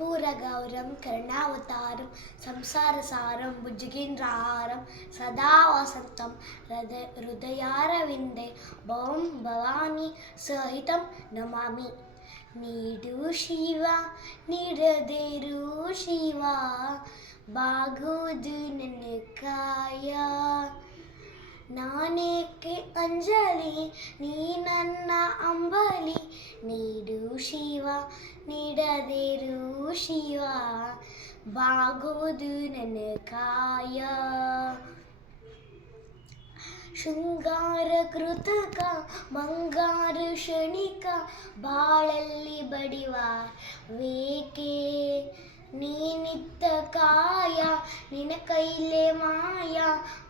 कर्पूरगौरं करुणावतारं संसारसारं भुजगेन्द्रहारं सदा वसन्तं हृदयारविन्दे भवं भवानी सहितं नमामि. ನೀಡು ಶಿವ ನೀಡದಿರು ಶಿವ ಬಾಗುವುದು ನನ್ನ ಕಾಯ. ನಾನೇಕೆ ಅಂಜಲಿ ನೀ ನನ್ನ ಅಂಬಲಿ. ನೀಡು ಶಿವ ನೀಡದಿರು ಶಿವ ಬಾಗುವುದು ನನ್ನ ಕಾಯ. ಶೃಂಗಾರ ಕೃತಕ ಬಂಗಾರ ಕ್ಷಣಿಕ ಬಾಳಲ್ಲಿ ಬಡಿವ ವೇಕೆ. ನೀನಿತ್ತ ಕಾಯ ನಿನ್ನ ಕೈಲೇ ಮಾಯ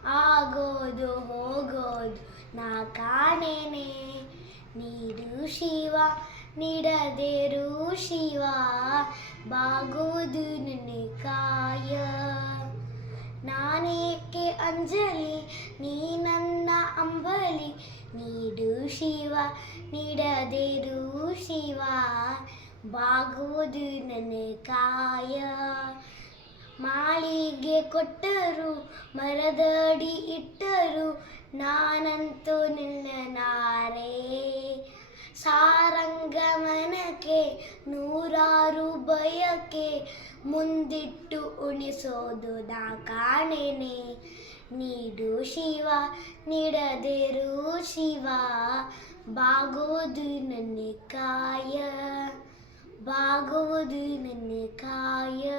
ಆಗೋದು ಹೋಗೋದು ನಾ ಕಾಣೆನೆ. ನೀಡು ಶಿವ ನೀಡದಿರು ಶಿವ ಬಾಗುವುದು ನನ್ನ ಕಾಯ. ನಾನೇಕೆ ಅಂಜಲಿ ನೀ ನನ್ನ ಅಂಬಲಿ. ನೀಡು ಶಿವ ನೀಡದಿರು ಶಿವ ಬಾಗುವುದು ನನ್ನ ಕಾಯ. ಮಾಳಿಗೆ ಕೊಟ್ಟರು ಮರದಡಿ ಇಟ್ಟರು ನಾನಂತೂ ನಿನ್ನ ನಾರೇ. ಸಾರಂಗಮನಕ್ಕೆ ನೂರಾರು ಬಯಕೆ ಮುಂದಿಟ್ಟು ಉಣಿಸೋದು ನಾ ಕಾಣೆನೆ. ನೀಡು ಶಿವ ನೀಡದಿರು ಶಿವ ಬಾಗುವುದು ನನ್ನ ಕಾಯ. ಬಾಗುವುದು ನನ್ನ ಕಾಯ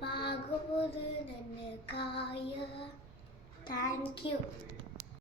ಬಾಗುವುದು ನನ್ನ ಕಾಯ. Thank you.